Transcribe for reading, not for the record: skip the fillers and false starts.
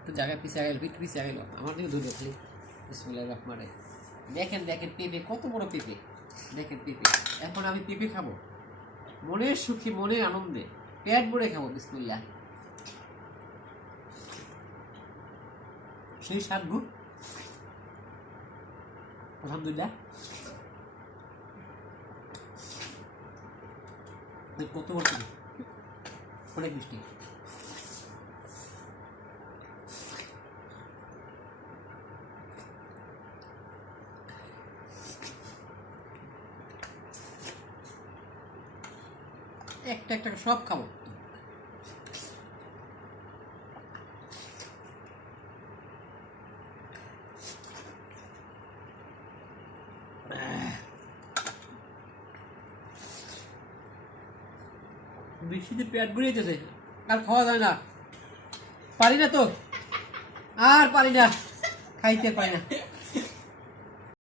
একটু জায়গায় পিছিয়ে গেল, একটু পিছিয়ে গেল, আমার দিকে ধরে খালি। বিসমিল্লাহির রহমানির রহিম। দেখেন দেখেন পেঁপে, কত বড় পেঁপে, দেখেন পেঁপে। এখন আমি পেঁপে খাবো মনের সুখী, মনের আনন্দে, পেট ভরে খাবো। বিসমিল্লাহ। সেই স্বাদ গো, আলহামদুলিল্লাহ। কত বড় পেঁপে, অনেক মিষ্টি। একটা একটা সব খাবো। বৃষ্টিতে পেট ভরে যেতেছে, আর খাওয়া যায় না, পারি না তো, আর পারি না, খাইতে পারি না।